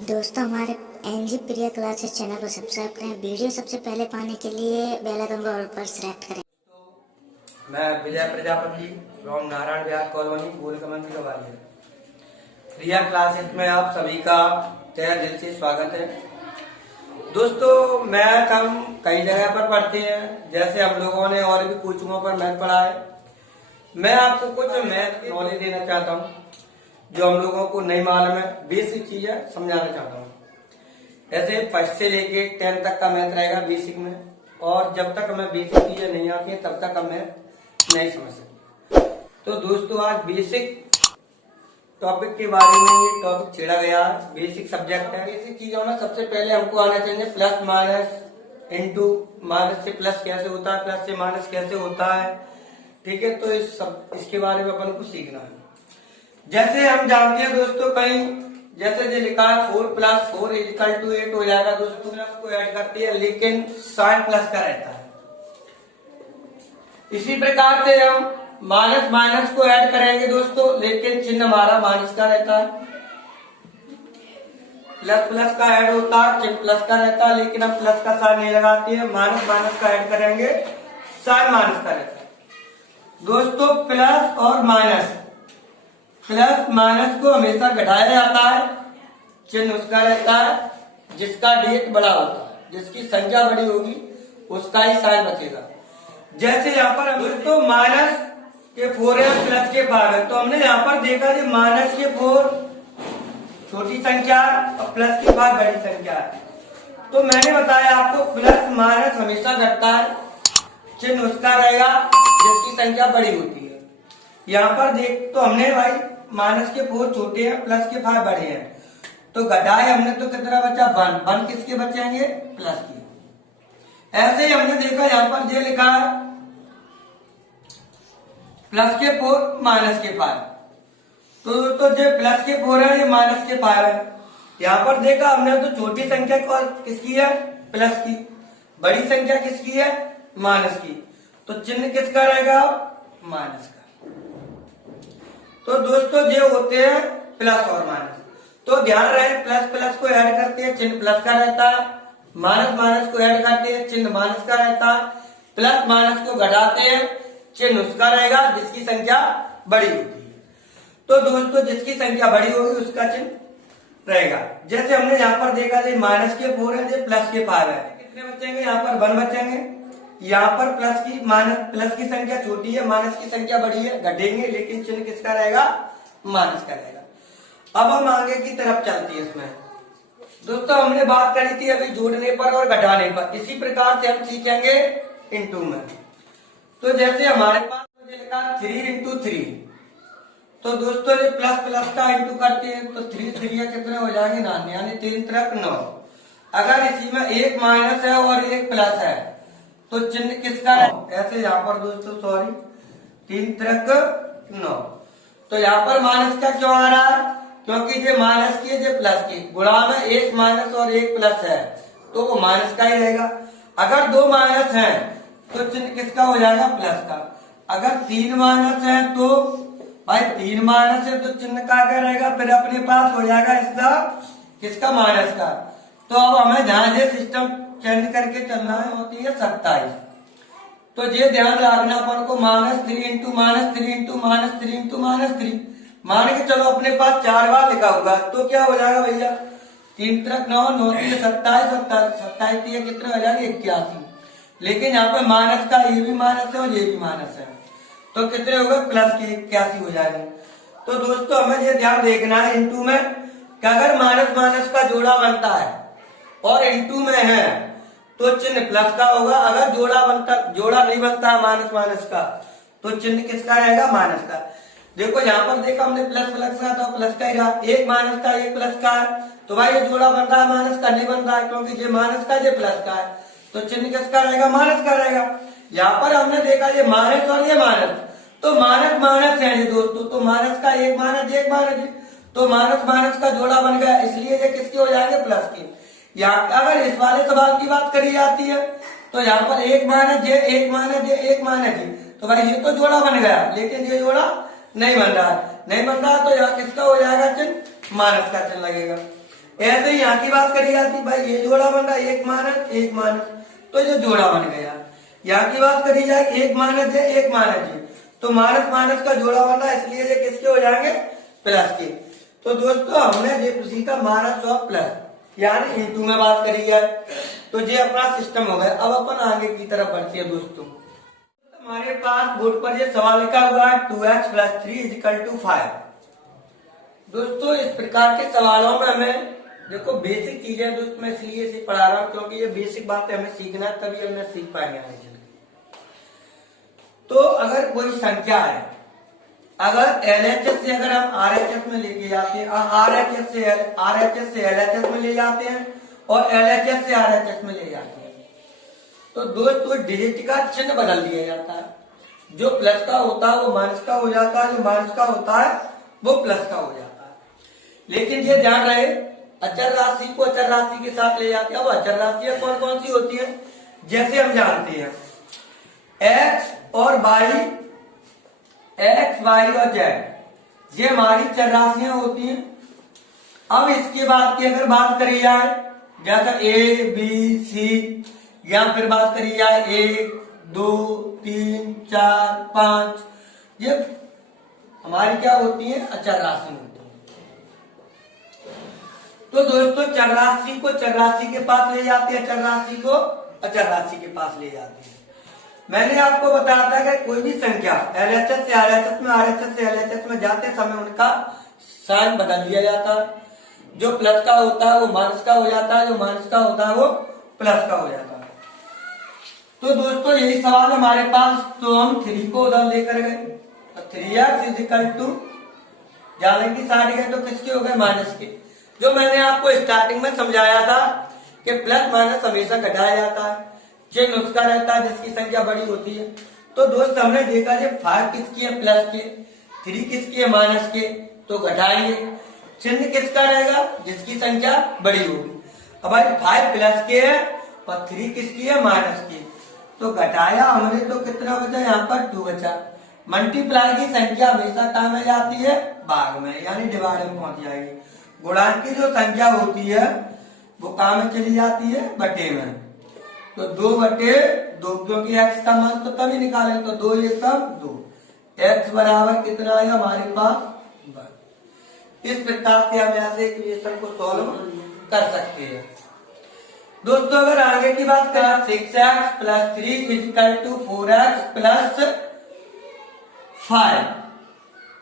दोस्तों हमारे N G Priya classes channel को सब्सक्राइब करें। वीडियो सबसे पहले पाने के लिए बेल आइकन को ऑल पर सेलेक्ट करें। मैं Vijay Prajapati from Narayan Vihar colony Golakmandi Kawali. Priya classes में आप सभी का तहे दिल से स्वागत है। दोस्तों मैथ हम कई जगह पर पढ़ते हैं, जैसे हम लोगों ने और भी कोचिंगों पर मैथ पढ़ा है। मैं आपको कुछ मैथ नॉलेज देना चाहता हूँ जो हम लोगों को नहीं मालूम है, बेसिक चीजें समझाना चाहता हूँ। ऐसे फर्स्ट से लेके 10 तक का मैथ रहेगा बेसिक में, और जब तक हमें बेसिक चीजें नहीं आती तब तक हम मैथ नहीं समझ सकते। तो दोस्तों आज बेसिक टॉपिक के बारे में ये टॉपिक छेड़ा गया है। बेसिक सब्जेक्ट है। बेसिक चीजों में सबसे पहले हमको आना चाहिए प्लस माइनस इंटू, माइनस से प्लस कैसे होता है, प्लस से माइनस कैसे होता है। ठीक है, तो इसके बारे में अपन को सीखना है। जैसे हम जानते हैं दोस्तों, कहीं जैसे जो लिखा है 4 + 4 = 8 हो जाएगा दोस्तों। प्लस को ऐड करती है लेकिन साइन प्लस का रहता है। इसी प्रकार से हम माइनस माइनस को ऐड करेंगे दोस्तों, लेकिन चिन्ह हमारा माइनस का रहता है। प्लस प्लस का ऐड होता है, चिन्ह प्लस का रहता है, लेकिन हम प्लस का साइन नहीं लगाते हैं। माइनस माइनस का ऐड करेंगे, साइन माइनस का रहता है दोस्तों। प्लस और माइनस, प्लस माइनस को हमेशा घटाया जाता है, चिन्ह उसका रहता है जिसका डेट बड़ा होता है। जिसकी संख्या बड़ी होगी उसका ही साइन बचेगा। जैसे यहाँ पर दोस्तों माइनस के 4 है, प्लस के 5 है, तो हमने यहाँ पर देखा कि माइनस के 4 छोटी संख्या और प्लस की 5 बड़ी संख्या है। तो मैंने बताया आपको प्लस माइनस हमेशा घटता है, चिन्ह उसका रहेगा जिसकी संख्या बड़ी होती है। यहाँ पर देख तो हमने भाई माइनस के 4 छोटे हैं, प्लस के 5 बड़े हैं, तो घटाए हमने तो कितना बचा 1। 1 किसके बचेंगे? प्लस के। ऐसे ही हमने देखा यहाँ पर ये लिखा है प्लस के 4 माइनस के 5, तो जो प्लस के 4 है ये माइनस के 5 है। यहाँ पर देखा हमने तो छोटी संख्या किसकी है? प्लस की। बड़ी संख्या किसकी है? माइनस की। तो चिन्ह किसका रहेगा? माइनस का। तो दोस्तों ये होते हैं प्लस और माइनस। तो ध्यान रहे, प्लस प्लस को ऐड करते हैं, चिन्ह प्लस का रहता है। माइनस माइनस को ऐड करते हैं, चिन्ह माइनस का रहता है। प्लस माइनस को घटाते हैं, चिन्ह उसका रहेगा जिसकी संख्या बड़ी होती है। तो दोस्तों जिसकी संख्या बड़ी होगी उसका चिन्ह रहेगा। जैसे हमने यहाँ पर देखा कि माइनस के 4 है, जो प्लस के 5 है, कितने बचेंगे? यहाँ पर 1 बचेंगे। यहाँ पर प्लस की संख्या छोटी है, माइनस की संख्या बड़ी है, घटेंगे, लेकिन चिन्ह किसका रहेगा? माइनस का रहेगा। अब हम आगे की तरफ चलती है। इसमें दोस्तों हमने बात करी थी अभी जोड़ने पर और घटाने पर, इसी प्रकार से हम सीखेंगे इंटू में। तो जैसे हमारे पास लिखा 3 × 3, तो दोस्तों ये प्लस प्लस का इंटू करते हैं, तो 3 3 कितने हो जाएंगे? 9, यानी 3 × 9। अगर इसी में एक माइनस है और एक प्लस है तो चिन्ह किसका है? ऐसे यहाँ पर दोस्तों 3 × 9, तो यहाँ पर माइनस का क्यों आ रहा है? क्योंकि ये माइनस की ये प्लस की गुणा में एक माइनस और एक प्लस है, तो वो माइनस का ही रहेगा। अगर 2 माइनस हैं तो चिन्ह किसका हो जाएगा? प्लस का। अगर 3 माइनस है तो भाई 3 माइनस है तो चिन्ह का क्या रहेगा? फिर अपने पास हो जाएगा इसका किसका? माइनस का। तो अब हमें जहां ये सिस्टम चेंज करके चलना है, होती है 27। तो ये ध्यान रखना अपन को, -3 × -3 × -3 × -3। मान के चलो अपने पास 4 बार लिखा होगा, तो क्या हो जाएगा भैया? 3 × 9 9 × 27 27 कितने हो जाएंगे? 81। लेकिन यहाँ पे माइनस का ये भी माइनस है और ये भी माइनस है, तो कितने हो गए? प्लस के 81 हो जाएंगे। तो दोस्तों हमें ये ध्यान देखना है इंटू में कि अगर माइनस माइनस का जोड़ा बनता है और इंटू में है तो चिन्ह प्लस का होगा। अगर जोड़ा नहीं बनता है माइनस माइनस का, तो चिन्ह किसका रहेगा? माइनस का। देखो यहाँ पर देखा हमने प्लस प्लस का, तो प्लस का ही रहा। एक माइनस का एक प्लस का है, तो भाई ये जोड़ा बन रहा है, माइनस का नहीं बन रहा है, क्योंकि ये माइनस का ये प्लस का है, तो चिन्ह किसका रहेगा? माइनस का रहेगा। यहाँ पर हमने देखा ये माइनस और ये माइनस, तो माइनस माइनस है ये दोस्तों, तो माइनस का एक माइनस एक माइनस, तो माइनस माइनस का जोड़ा बन गया, इसलिए ये किसके हो जाएंगे? प्लस के। यहाँ अगर इस वाले सवाल की बात करी जाती है तो यहाँ पर एक माइनस ये एक माइनस ये एक माइनस ये, तो भाई ये तो जोड़ा बन गया, लेकिन ये जोड़ा नहीं बन रहा है। नहीं बन रहा तो यहाँ किसका हो जाएगा? चिन्ह माइनस का चिन्ह लगेगा। ऐसे ही यहाँ की बात करी जाती, भाई ये जोड़ा बन रहा है, एक माइनस, तो ये जोड़ा बन गया। यहाँ की बात करी जाए, एक माइनस है, एक माइनस है, तो माइनस माइनस का जोड़ा बन रहा है, इसलिए ये किसके हो जाएंगे, प्लस के। तो दोस्तों हमने ये उसी का माइनस और प्लस यानी इंटू में बात करी है, तो ये अपना सिस्टम हो गया। अब अपन आगे की तरफ बढ़ते हैं दोस्तों। हमारे पास बोर्ड पर ये सवाल लिखा हुआ है 2x + 3 = 5। दोस्तों इस प्रकार के सवालों में हमें देखो बेसिक चीजें दोस्त मैं इसलिए इसे पढ़ा रहा हूँ क्योंकि ये बेसिक बातें हमें सीखना है, तभी हमें सीख पाएंगे आगे चल के। तो अगर कोई संख्या है, अगर LHS से अगर हम RHS में लेके जाते हैं, RHS से LHS में ले जाते हैं और LHS से RHS में ले जाते हैं, तो दोस्तों डिजिट का चिन्ह बदल दिया जाता है। जो प्लस का होता है वो माइनस का हो जाता है, जो माइनस का होता है वो प्लस का हो जाता है। लेकिन ये ध्यान रहे, अचर राशि को अचर राशि के साथ ले जाते हैं। अब अचर राशियां कौन कौन सी होती है, जैसे हम जानते हैं x और y, x, y और z, ये हमारी चर राशियां होती हैं। अब इसके बाद की अगर बात करी जाए, जैसा a, b, c, या फिर बात करी जाए 1, 2, 3, 4, 5, ये हमारी क्या होती है, अचर राशि होती है। तो दोस्तों चर राशि को चर राशि के पास ले जाते हैं, चर राशि को अचर राशि के पास ले जाते हैं। मैंने आपको बताया था कि कोई भी संख्या LHS से RHS में, RHS से LHS में जाते समय उनका साइन बदल दिया जाता है। जो प्लस का होता है वो माइनस का हो जाता है, जो माइनस का होता है वो प्लस का हो जाता है। तो दोस्तों यही सवाल हमारे पास, तो हम 3 को उधर लेकर गए, तो 3x = जाने की साइड गए तो किसके हो गए, माइनस के। जो मैंने आपको स्टार्टिंग में समझाया था कि प्लस माइनस हमेशा घटाया जाता है, चिन्ह उसका रहता है जिसकी संख्या बड़ी होती है। तो दोस्त हमने देखा कि 5 किसकी है, प्लस के, 3 किसकी है, माइनस के, तो घटाएंगे। चिन्ह किसका रहेगा, जिसकी संख्या बड़ी होगी। अब भाई 5 प्लस के है और 3 किसकी है, माइनस की, तो घटाया हमने, तो कितना बचा, यहाँ पर 2 बचा। मल्टीप्लाई की संख्या हमेशा कहाँ में जाती है, भाग में, यानी डिवाइड में पहुंच जाएगी। गुणांक की जो संख्या होती है वो कहाँ में चली जाती है, बटे में। तो 2/2, क्योंकि x का मान तो तभी निकालें, तो 2 × 2, x बराबर कितना आएगा हमारे पास 1। इस प्रकार से हम यहाँ से इक्वेशन को सॉल्व कर सकते हैं। दोस्तों अगर आगे की बात करें, 6x + 3 = 4x + 5।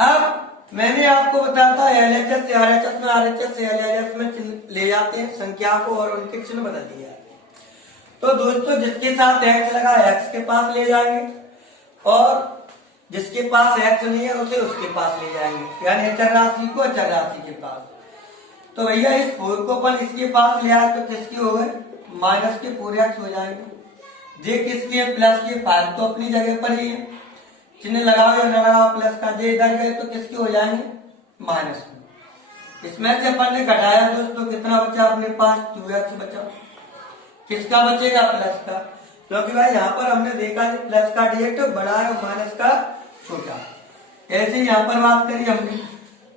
अब मैंने आपको बताया था LHS से RHS में, RHS से LHS में ले जाते हैं संख्या को और उनके चिन्ह बदल दिए जाते हैं। तो दोस्तों जिसके साथ x लगा x के पास ले जाएंगे और जिसके पास x नहीं है उसे उसके पास ले जाएंगे, यानी अचर राशि को अचर राशि के पास। तो भैया इस 4 को अपन इसके पास ले आए तो किसके हो गए, माइनस के 4x हो जाएंगे। जे किसके है, प्लस के, 5 तो अपनी जगह पर ही है, चिन्ह लगाओ या न लगाओ प्लस का, जे इधर गए तो किसके हो जाएंगे, माइनस में। इसमें से अपन ने घटाया दोस्तों, कितना बचा अपने पास, 2x बचा। किसका बचेगा, प्लस का, क्योंकि भाई यहाँ पर हमने देखा कि प्लस का डिजिट बड़ा है और माइनस का छोटा। ऐसे यहाँ पर बात करी हमने,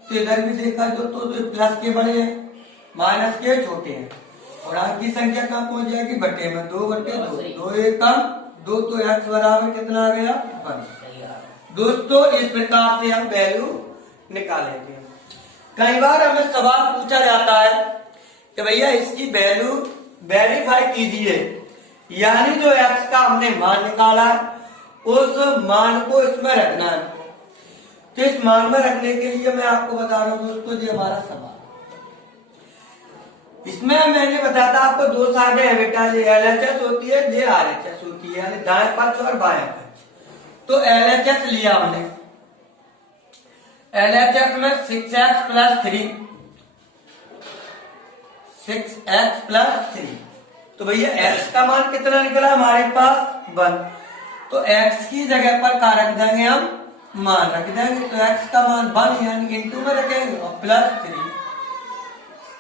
तो इधर भी देखा जो तो प्लस के बड़े हैं, माइनस के छोटे हैं, और आगे की संख्या कहाँ पहुंच जाएगी, बटे में। 2/2, 2 × 2, तो x बराबर कितना आ गया, 1। दोस्तों इस प्रकार से हम वैल्यू निकालेंगे। कई बार हमें सवाल पूछा जाता है कि भैया इसकी वैल्यू वेरीफाई कीजिए, यानी जो x का हमने मान निकाला है उस मान को इसमें रखना है। तो इस मान में रखने के लिए मैं आपको बता रहा हूं दोस्तों, ये हमारा सवाल। इसमें मैंने बताया था आपको 2 साइड है बेटा, ये LHS होती है, ये RHS होती है, यानी दाएं पक्ष और बाएं पक्ष। तो LHS लिया हमने, LHS में 6x + 3, 6x + 3, तो भैया x का मान कितना निकला हमारे पास, 1। तो x की जगह पर क्या रख देंगे, हम मान रख देंगे, तो x का मान 1 यानी इंटू में रखेंगे और +3,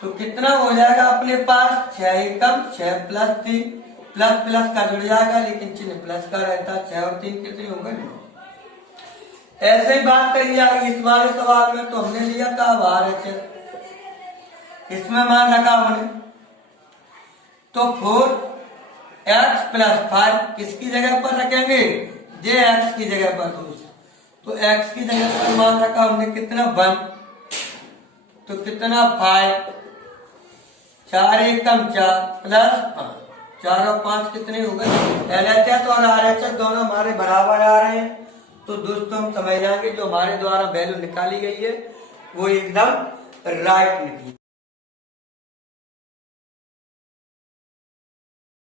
तो कितना हो जाएगा अपने पास, 6 × 6 + 3, प्लस प्लस का जुड़ जाएगा लेकिन चिन्ह प्लस का रहता है। 6 और 3 कितनी हो गई, 9। ऐसे ही बात करी जाएगी इस वाले सवाल में, तो हमने लिया था RHS, इसमें मान रखा हमने। तो 4x+5 किसकी जगह पर रखेंगे? जे एक्स की जगह पर दोस्त। तो x की जगह पर मान रखा हमने कितना 1, तो कितना 5, 4 1 कम 4 प्लस 5, 4 और 5 कितने हो गए? LHS और RHS दोनों हमारे बराबर आ रहे हैं। तो दोस्तों हम समझ जाएंगे जो हमारे द्वारा वैल्यू निकाली गई है वो एकदम राइट निकली।